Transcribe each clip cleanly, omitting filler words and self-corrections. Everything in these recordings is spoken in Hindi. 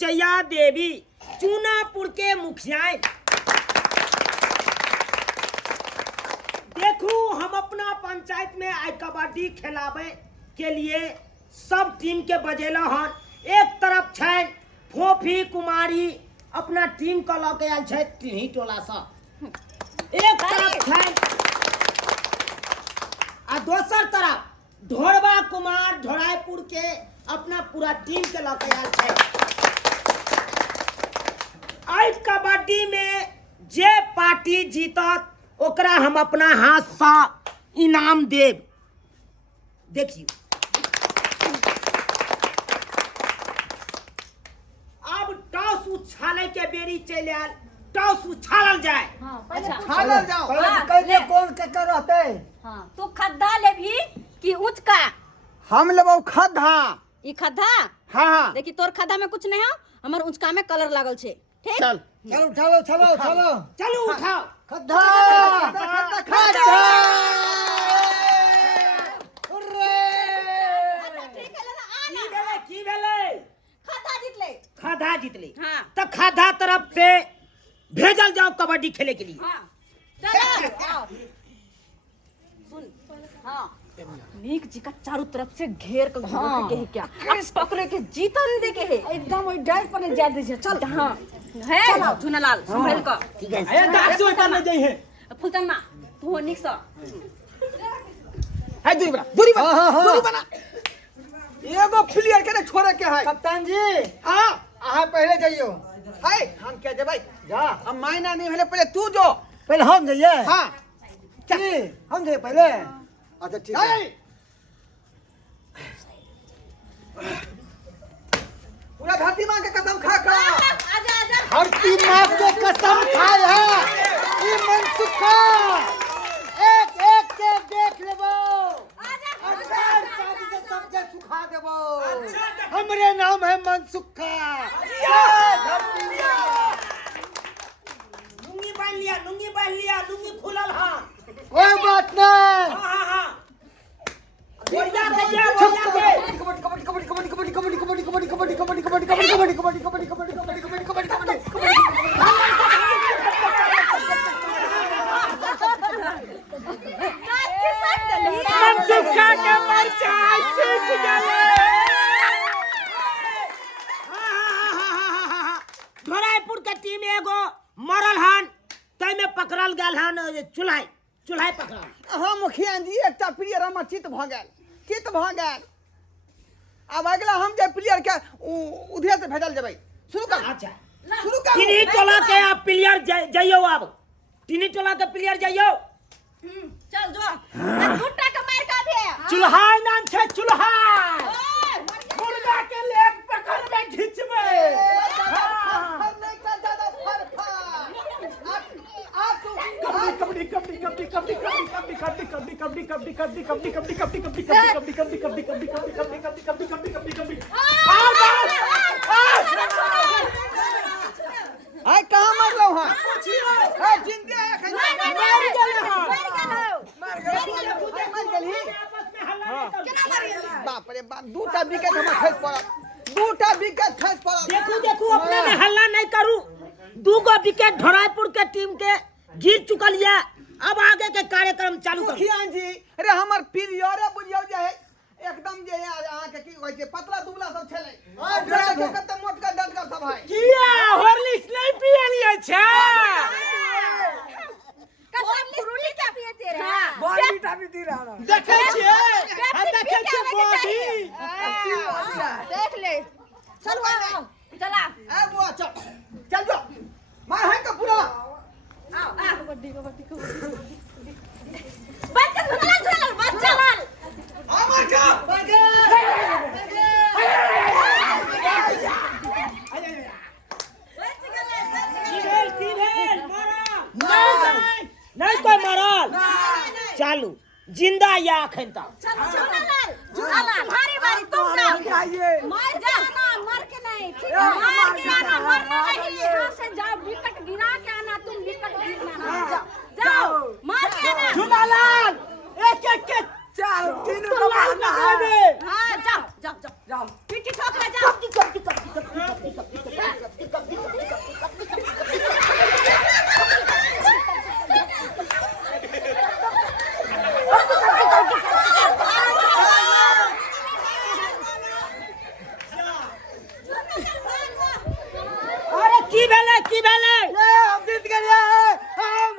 परिचया देवी चूनापुर के मुखिया। देखू हम अपना पंचायत में आई कबड्डी खिलावे के लिए सब टीम के बजेला हन। एक तरफ छै फोफी कुमारी अपना टीम का लके आयल छै टिन्ही टोला सा। एक तरफ छै आ दोसर तरफ ढोरबा कुमार ढोराईपुर के अपना पूरा टीम के लके आयल छै। आई कबड्डी में जे पार्टी जीतत ओकरा हम अपना हाथ सा इनाम देब। देखिए अब टॉस उछाले के बेरी चले आल। टॉस उछालल जाए। उछालल जाओ। कैसे कौन के रहते? तू खद्दा लेभी कि ऊंच का? हम लेबो खद्दा। ई खद्दा? हाँ। देखी तोर खद्दा में कुछ नहीं हो, हमर ऊंचका में कलर लागल छे। ठीक? चल चलो चलो उठाओ। खद्दा की भेले? खद्दा जीतले। खद्दा जीतले। हाँ। तो खद्दा तरफ से भेजल जाओ कबड्डी खेले के लिए। हाँ। चलो। सुन। हाँ। नीक जी का चारों तरफ से घेर कर घूम के है क्या? अब पकड़े के जीतन दे के है। एकदम वही डाइट पर जा दे। चल हाँ। है झुनालाल संभल का। ठीक है। ए दास ओइ पर न जाई है। फुलचन्ना तू हो निक सा। है दूरी बना। एगो प्लेयर के ना छोड़े के है। कप्तान जी हां आहा पहले जाइयो। है हम क्या जे भाई जा। हम मायना नहीं भेले पहले तू जो। पहले हम जाइए। हां चल हम जाइए पहले। अच्छा ठीक है। पूरा धरती मां के कसम खा खा। आजा। धरती मां के कसम खाए है। ई मनसुखा एक के देख लेबो। सबके सुखा देबो। हमरे नाम है मनसुखा। लुंगी बांध लिया लुंगी खुलल हां। कोई बात नहीं। हां बढ़िया बढ़िया मनसुखा के मरचा सीख गए। ढोराईपुर के टीम एगो मरल हन तै में पकड़ल गेल हन चुल्हाई पकड़ल। हाँ मुखिया जी एकटा प्लेयर हमर चित भ गेल। अब अगला हम जे प्लेयर के उधर से भेजल जेबै। शुरू कर। अच्छा शुरू कर। टिन्ही टोला के आप प्लेयर जाइयो। अब टिन्ही टोला के प्लेयर जाइयो। चल जो। गुट्टा का मार का भी। चुल्हाई नाम छे चुल्हाई। मुर्गा के लेग पकड़ में घिचबे। आय कहां मारलो हां? ए जिंदे है। मर गेल हां। मर गेली। केना मार गेली? बाप रे बाप दूटा विकेट हम खस पड़ल। देखू अपने में हल्ला नहीं करू। दूगो विकेट ढोराईपुर के टीम के गिर चुकल है। अब आगे के कार्यक्रम चालू करू। मुखिया जी अरे हमर प्लेयर बुझियो जे है एकदम जे अहाँ के की कहै छै पतला दुबला सब छले। ड्राइव के कते मोटका डंडका सब है। किया हॉर्लिक्स नहीं पियलिए छै? कसम फ्रूटी क्या पिए तेरे? बॉडी टापी दी रहा। देखे छिए बॉडी। देख ले। चल आओ। चला। ए बुआ चल जो। मार है का पूरा। आओ कबड्डी। बच्चा झुलाल बच्चा लाल। आमा का नहीं कोई मरल। चालू जिंदा या अखन तक। झुलाल तुम्हारी बारी तुम ना। मर जाना मर के नहीं। मार के आना मरना नहीं। यहाँ से जाओ विकेट गिरा के आना। तुम विकेट गिरना जाओ मार के आना। झुलालाल एक के चल तीनों तो मारना है। हाँ जाओ। पीठी ठोक रहा जाओ। की भेले हम जीत गए हम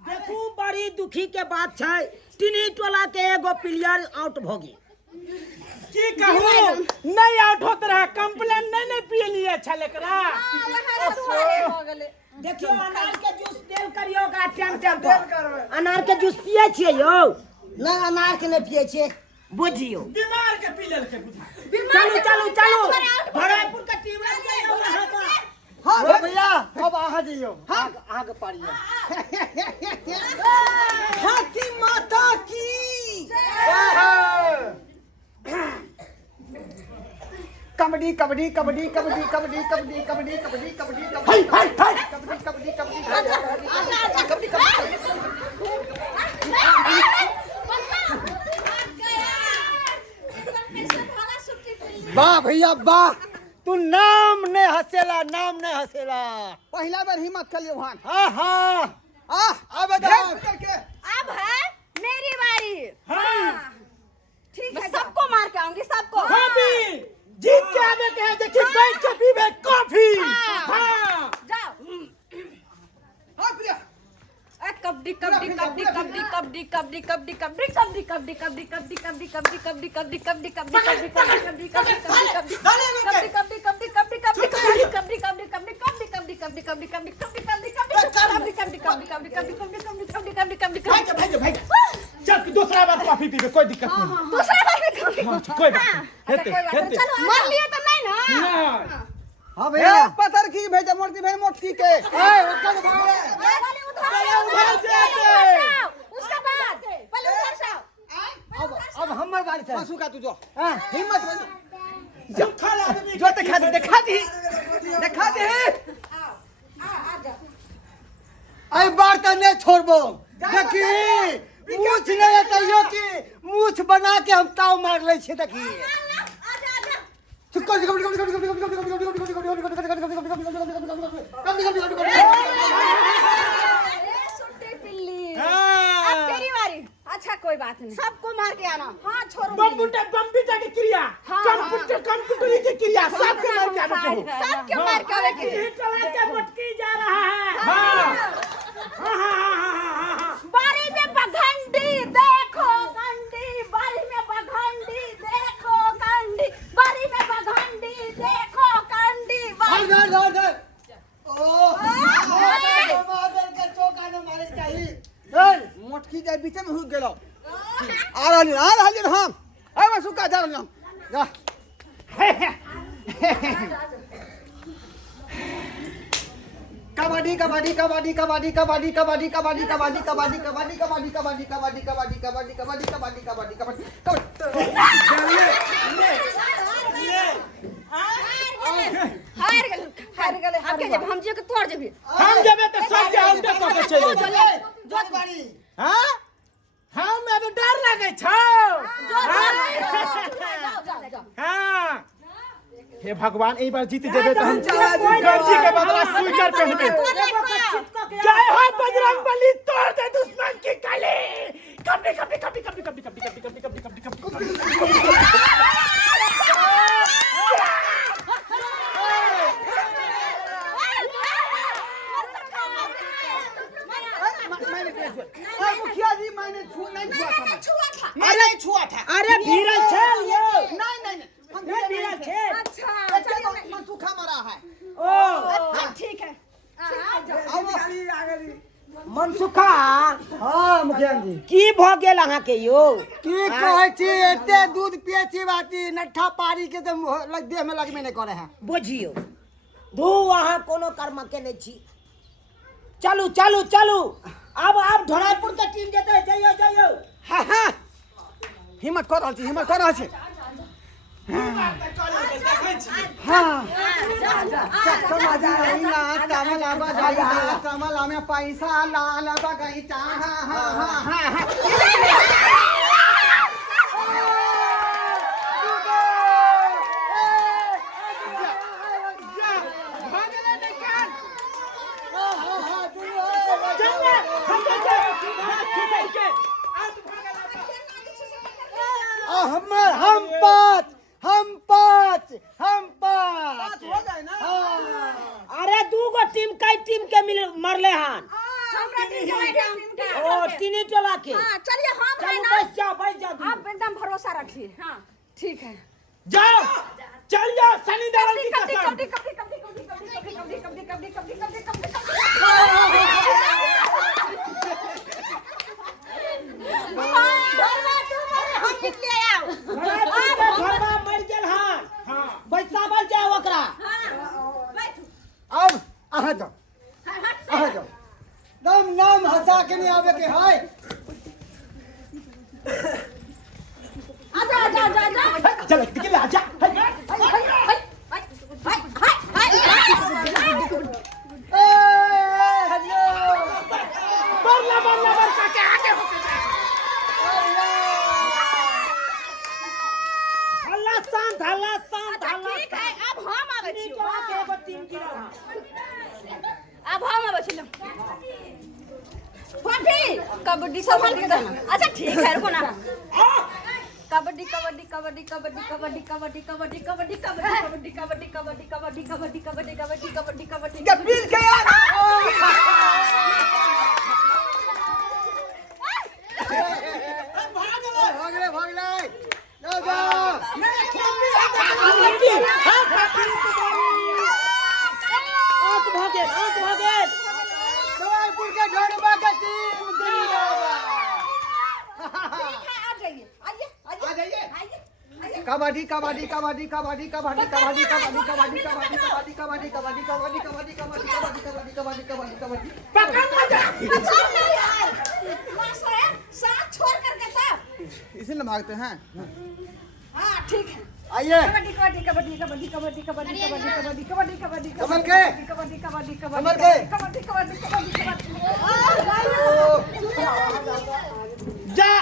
देखू बड़ी दुखी के बात है टिनी टोला के एगो प्लेयर आउट भोगी की कहूं नहीं आउट होत रहा कंप्लेन नहीं पिए लिए अच्छा लेकरा देखियो अनार के जूस तेल करियो का टाइम पर अनार के जूस पिए छिए यो नहीं अनार के नहीं पिए छे बुझियो बीमार के पी लेल के चलो भरापुर का टीम आ जाइयो वहां का हां भैया अब आहा जइयो आहा के पारिया हाथी माता की कबड्डी कबड्डी कबड्डी कबड्डी कबड्डी कबड्डी कबड्डी कबड्डी कबड्डी कबड्डी कबड्डी कबड्डी वाह भैया वाह तू नाम नहीं हंसेला पहला बार हिम्मत कर लियो वहां हां अब अब है मेरी बारी ठीक है सबको मार के आऊंगी सबको जीत के आवे के है देखिए बैठ के पीबे कॉफी हां जाओ हां प्रिया कबड्डी कबड्डी कबड्डी कबड्डी कबड्डी कबड्डी कबड्डी कबड्डी कबड्डी कबड्डी कबड्डी कबड्डी कबड्डी कबड्डी कबड्डी कबड्डी कबड्डी कबड्डी चल दूसरा बार कॉफी पीबे कोई दिक्कत नहीं दूसरा बार में कबड्डी कोई बात हेते चलो मार लिए तो नहीं ना हां भैया पत्थर की भेजा मूर्ति भाई मोटकी के उधर उसके बाद पहले उधर से अब हमर बारी है पशु का तू जो हिम्मत जब खा आदमी जो दिखा दी आई बार तो नहीं छोड़बो देखी मूछ नहीं तैयो की मूछ बना के हम ताव मार ले छे देखी अच्छा कोई बात नहीं सबको मार के आना हाँ छोड़ो कंप्यूटर की क्रिया कंप्यूटर की क्रिया सबके मार के आवे के सबके मार के आवे के टोला के मटकी जा रहा है बारी में बघंडी देखो गंडी बारी में बघंडी देखो गंडी बारी में बघंडी देखो गंडी धर ओ मादर के चौका न मारे चाहिए मोटकी जाय बीच में हुक गेलो आ रहली हम मैं सुका जा रहली हम जा कबड्डी कबड्डी कबड्डी कबड्डी कबड्डी कबड्डी कबड्डी कबड्डी कबड्डी कबड्डी कबड्डी कबड्डी कबड्डी कबड्डी कबड्डी कबड्डी कबड्डी कबड्डी हार गेले आके जब हम जे के तोड़ जेबी हम जबे तो सब आउट क के चले जोत बाड़ी हां हम अब डर लगे छौ हां हे भगवान एक बार जीत जेबे तो हम गंजी के बदला स्वीटर पहनबे जय हो बजरंगबली तोड़ दे दुश्मन की कली कबड्डी कबड्डी कबड्डी कबड्डी कबड्डी कबड्डी कबड्डी कबड्डी कबड्डी मुखिया जी मैंने छुआ था अरे छुआ था अरे भीरल छेल ये नहीं हम भीरल छेल अच्छा मनसुखा मरा है अच्छा ठीक है मनसुखा हाँ मुखिया जी की भ गेल अहाँ के यो की कहै छी एते दूध पिए छी बाती नठा पारी के तो देह में लगबे नहीं करे है बुझियो धू अहाँ कोनो कर्म के नहीं छी चलू चलू चलू अब ढोरापुर के टीम जेते जाइयो हाँ हिम्मत कर रहल छी हाँ मजा आइला कमल आबा जाइला कमल में पैसा लाल बगैचा हाँ हम पाँच हम पाँच हो जाए ना। अरे दूगो टीम कई टीम के मिल मरले हन हमरा टीम के ओ तीनी टोला के हां चलिए हम है चलो ना बैठ जाओ आप एकदम भरोसा रखिए। हां ठीक है जाओ चल जाओ सनी देओल की कबड्डी कसम। कबड्डी कबड्डी कबड्डी कबड्डी कबड्डी कबड्डी कबड्डी कबड्डी कबड्डी कबड्डी हम जीत ले आओ। घरवा मर गेल हन हां बैसाबल जाओ ओकरा अब आहा जाओ नाम हंसा के नहीं आवे के है। आजा चल निकल आजा। बरला के आगे होके जा। हल्ला शांत हल्ला शांत हल्ला ठीक है अब हम आवे छी। टोला के एगो टीम गिरल हन अब हम आवे छी। फाटी कबड्डी संभाल के देना। अच्छा ठीक है रुको ना। कबड्डी कबड्डी कबड्डी कबड्डी कबड्डी कबड्डी कबड्डी कबड्डी कबड्डी कबड्डी कबड्डी कबड्डी कबड्डी कबड्डी कबड्डी कबड्डी कबड्डी क्या पील के यार भाग ले जाओ आंख भागे जवानपुर के ढोड़बा का टीम आ जाइए आइए कबड्डी कबड्डी कबड्डी कबड्डी कबड्डी कबड्डी कबड्डी कबड्डी कबड्डी कबड्डी कबड्डी कबड्डी कबड्डी कबड्डी कबड्डी कबड्डी कबड्डी कबड्डी पकड़ जा। साथ छोड़ करके सब। इसीलिए भागते हैं। हाँ ठीक है आइए कबड्डी कबड्डी कबड्डी कबड्डी कबड्डी कबड्डी कबड्डी कबड्डी कबड्डी समझ के? कबड्डी कबड्डी समझ के? कबड्डी कबड्डी कबड्डी जा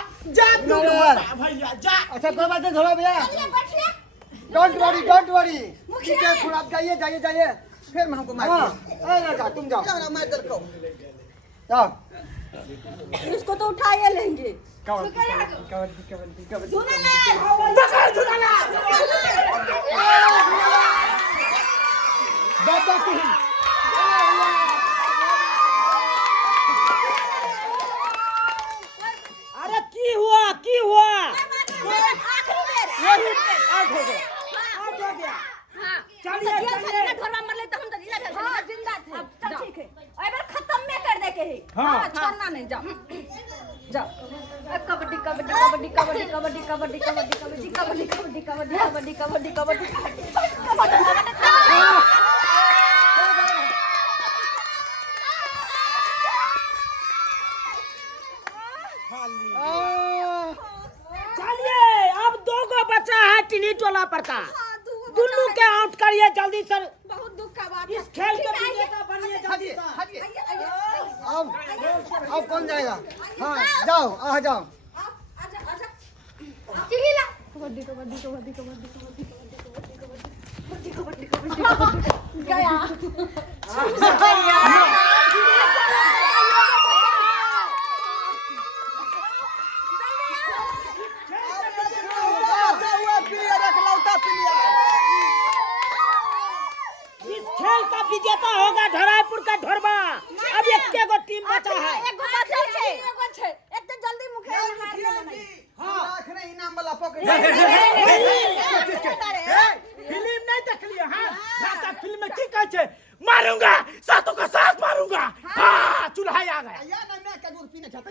तू भैया जा। अच्छा कोई बात नहीं धोलो भैया बैठिए डोंट वरी ठीक है थोड़ा आप जाइए फिर मैं हमको मार तुम जाओ मैं इधर को जाओ इसको तो उठाए लेंगे कबड्डी धुना ले पकड़ झुला बाबा तू अरे की हुआ आखिरी बेर यही आउट हो गया हाँ चलिए, चलिए। घरवा मरले तो हम तो जिंदा थे। हाँ जिंदा थे। चल ठीक है एक बार खत्म में कर दे के ही। हाँ। छोड़ना नहीं जाओ जाओ कबड्डी कबड्डी कबड्डी कबड्डी कबड्डी कबड्डी कबड्डी कबड्डी कबड्डी कबड्डी कबड्डी कबड्डी कबड्डी चलिए अब दो गो बचा है टिनी टोला पर का दुनू के आउट करिए जल्दी सर बहुत दुख का बात इस खेल के विजेता बनिए जल्दी सर अब कौन जाएगा हाँ जाओ आ जाओ कबड्डी कबड्डी कबड्डी कबड्डी कबड्डी कबड्डी कबड्डी कबड्डी गया इस खेल का विजेता होगा धराईपुर का ढोरबा अब एक गो टीम बचा है एक गो बचा है इतने जल्दी मुखे हार नहीं हाँ आखिरी इनाम वाला पकड़ फिल्म नहीं देख लिया हाँ जाता फिल्म में की कहै छै मारूंगा सातों का साथ मारूंगा हाँ चूल्हा आ गया या ना मैं का दूर पीने चाहता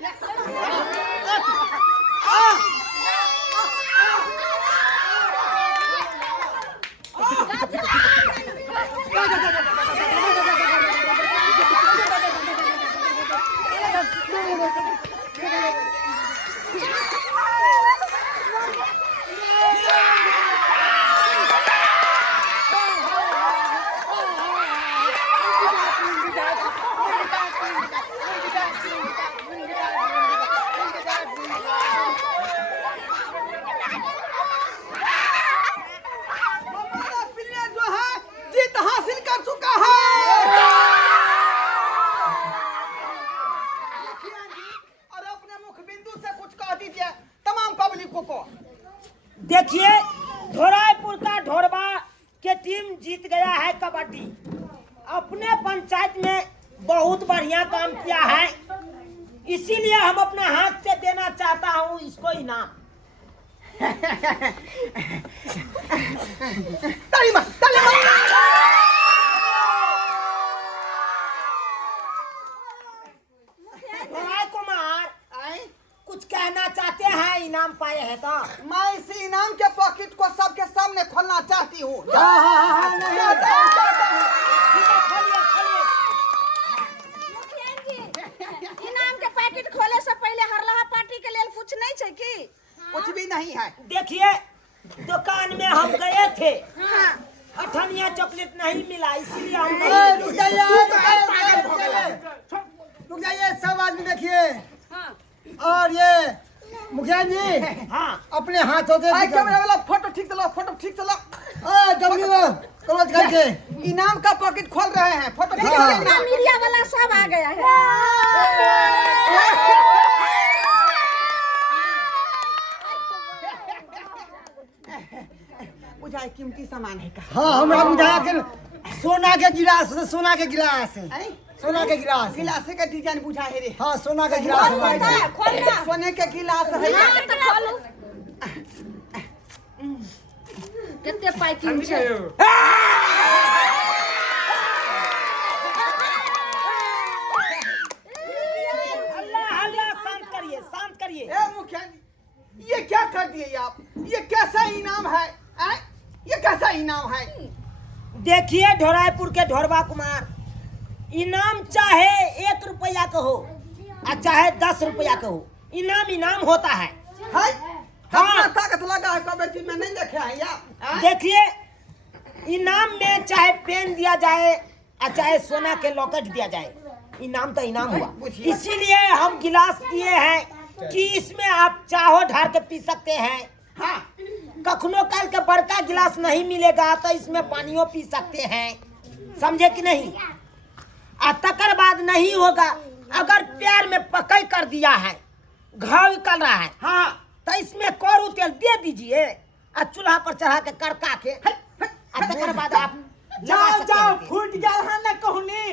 देखिए धोराईपुर का ढोरबा के टीम जीत गया है कबड्डी। अपने पंचायत में बहुत बढ़िया काम किया है, इसीलिए हम अपने हाथ से देना चाहता हूँ इसको इनाम। ताली मार, ताली मार। ढोराई कुमार कुछ कहना चाहते हैं इनाम पाए हैं तो? मैं इस इनाम के पॉकेट को सबके सामने खोलना चाहती हूँ। ठीक है, खोलिए खोलिए। मुखिया जी, इनाम के पैकेट खोले से पहले हरलाहा पार्टी के लिए कुछ नहीं छै की? कुछ भी नहीं है। देखिए दुकान में हम गए थे, हाँ। अठनिया चॉकलेट नहीं मिला, इसलिए हम रुक जाइए, सब आदमी देखिए। हाँ। और ये मुखिया जी हाँ अपने हाथों से आई कैमरा वाला फोटो ठीक से लो, फोटो ठीक से लो। क्लोज करके इनाम का पॉकेट खोल रहे हैं, फोटो ठीक से हाँ। लेना। मीडिया वाला सब आ गया है। बुझाए कीमती सामान है का। हाँ हमरा बुझाया कि सोना के गिलास, सोना के गिलास, सोना के गिलास। गिलास का डिजाइन बुझा है रे। हाँ सोना के गिलास खोलना। सोने के गिलास है। हाँ, तो खोलू। कितने पैकिंग छै? अल्लाह अल्लाह, शांत करिए शांत करिए। ए मुखिया जी, ये क्या कर दिए आप? ये कैसा इनाम है? ये कैसा इनाम है? देखिए ढोराईपुर के ढोरबा कुमार, इनाम चाहे 1 रुपया का हो और चाहे 10 रुपया का हो, इनाम इनाम होता है। है? कितना ताकत लगा है कबे चीज में नहीं देखे हैं या? देखिए इनाम में चाहे पेन दिया जाए और चाहे सोना के लॉकेट दिया जाए, इनाम तो इनाम हुआ। इसीलिए हम गिलास दिए हैं कि इसमें आप चाहो ढार के पी सकते हैं। हाँ। कखनो काल के बड़का गिलास नहीं मिलेगा तो इसमें पानियों पी सकते हैं, समझे कि नहीं? और तकर बाद नहीं होगा, अगर पैर में पकड़ कर दिया है, घाव निकल रहा है, हाँ, तो इसमें कड़ू तेल दे दीजिए और चूल्हा पर चढ़ा के करका के और तकर बाद आप लगा सकते हैं। फूट गया है ना कहूनी।